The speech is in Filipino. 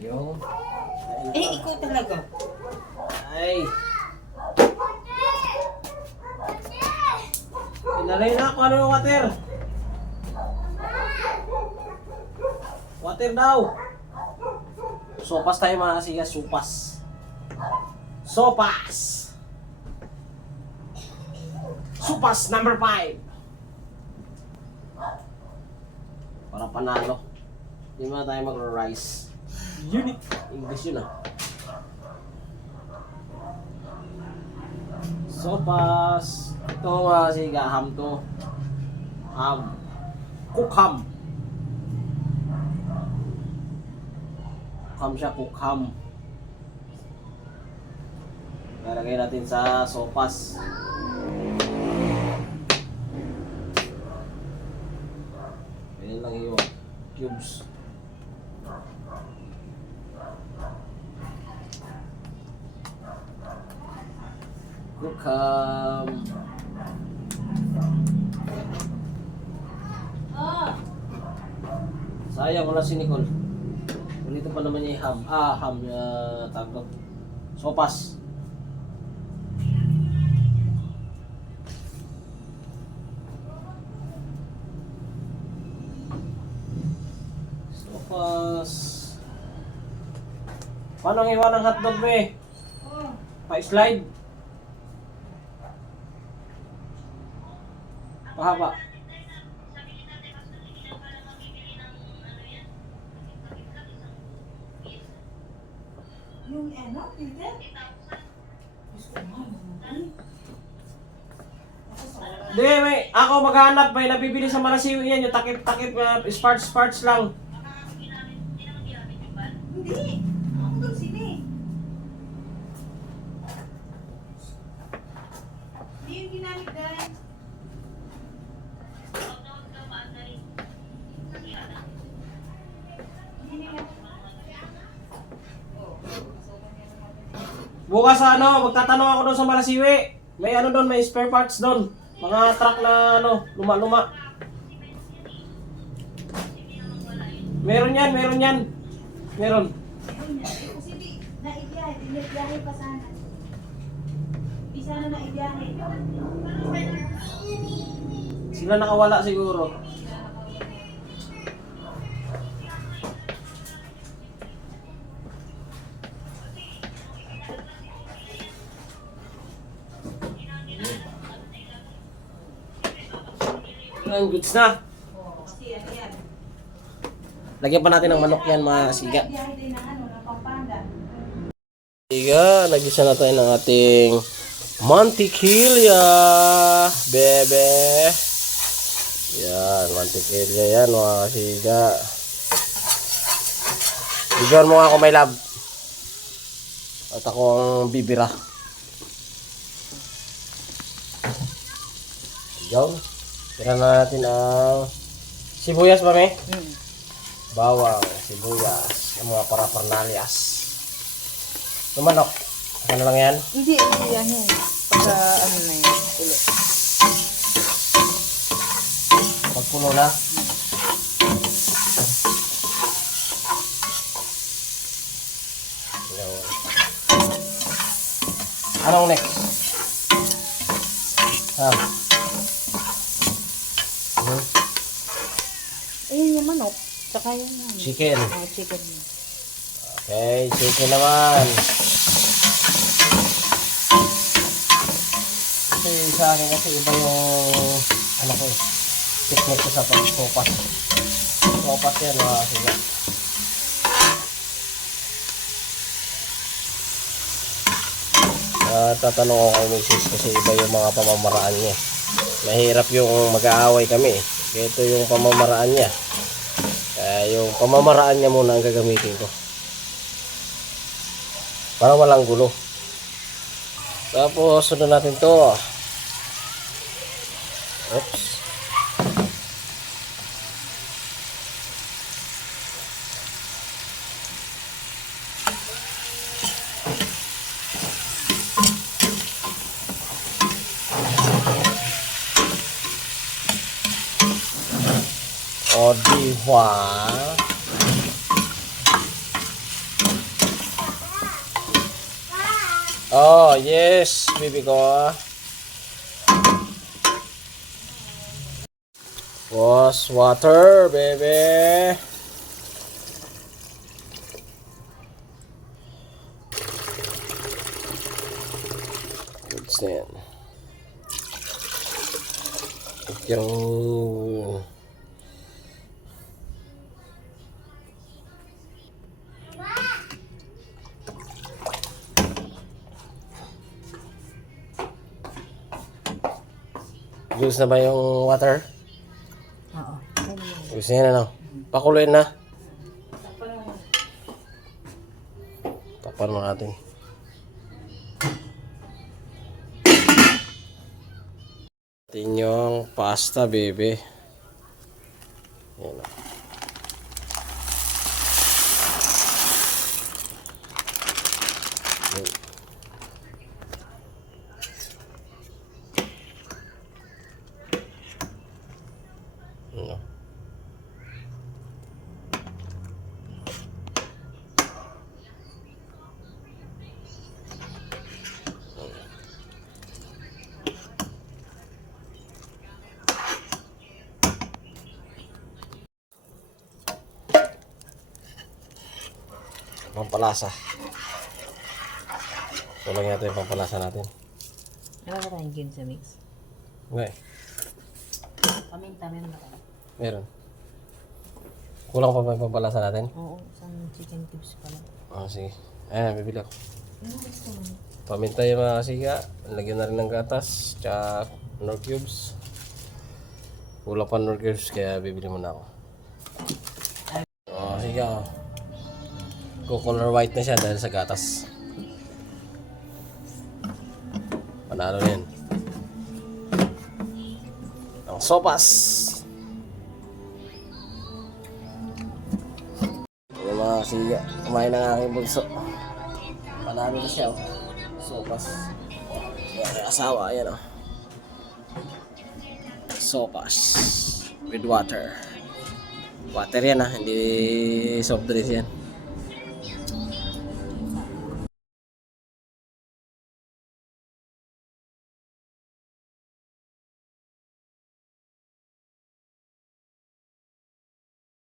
Yung... Ikaw talaga. Ay! Pinalay na ako, ano yung water? Water daw! Sopas tayo mga kasiga, sopas. Sopas! Sopas number 5. Para panalo. Hindi mo na tayo mag-rice. Unique! English yun ah. Sopas. Ito mga kasiga, ham to. Ham. Cook ham. Ham siya, cook ham. Lalagay natin sa sopas. Ganyan lang yung cubes. Cook ham. Sayang, wala si Nicole. Dito pa naman niya yung ham. Ham tawag to. Sopas. Sopas. Paano ang iwan ng hotdog, be? Pa-slide. Pahaba. Yung ano, Peter? Hindi, may ako maghanap, may nabibili sa Malasiw yan, yung takip-takip, sparks lang. Hindi. Ako doon sini. Hindi yung ginamit dahil. Bukas magtatanong ako doon sa Malasiwi. May ano doon, may spare parts doon. Mga truck na luma-luma. Meron yan. Meron. Kasi di, naibiyahe. Dinibiyahe pa sana. Di sana naibiyahe. Sila nakawala siguro. Ang goods na. Oo, kasi ano yan. Lagyan pa natin ng manok yan mga siga. Naibiyahe din ng ng Pampanga. Siga, nagisa na tayo ng ating mantikilya. Bebe. Yan, mantikilya yan mga siga. Bigyan mo nga ako may love. At ako ang bibira. Yan. Tira na natin ang sibuyas ba, me? Bawang, sibuyas, yung mga parapernalyas. Yung manok, ano lang yan? Hindi yan. Pagka ano na yun, ulo. Pagpulo na. Anong next? Ayun yung manok. Saka yung Chicken. chicken. Okay, chicken naman. Kasi sa akin kasi iba yung ano ko eh. Technique ko sa pag-sopas. Sopas yan mga siga. Tatanong ko kay Mrs. kasi iba yung mga pamamaraan niya. Mahirap yung mag-aaway kami eh. Ito yung pamamaraan niya. Kaya yung pamamaraan niya muna ang gagamitin ko. Para walang gulo. Tapos sunod natin to. Oops. O diba? Oh, yes, baby ko. Was water, baby. Good stand. Yung juice na ba yung water? Oo. Juice na no? Pakuloyin na. Tapan mo natin. Natin yung pasta, baby. Yan o. Ano? Pampalasa. Tulong natin yung pampalasa natin. Ano ba tayong game sa mix? Okay. Paminta, meron ba tayo? Meron. Kulang pa ba yung pampalasa natin? Oo, isang chicken cubes pa lang. Oh, sige. Ayan, bibili ako. Ano gusto mo? Paminta yung mga siga. Lagyan na rin ng gatas. Tsaka nor cubes. Kulang pa nor cubes kaya bibili muna ako. Oh, sige ako. Color white na siya dahil sa gatas. Panalo na yan. Ang sopas. Yung mga siga. Kumain ng aking bunso. Panalo na siya. Oh. Sopas. Yan, asawa. Ayan o. Oh. Sopas. With water. Water yan ha. Hindi soft drinks yan.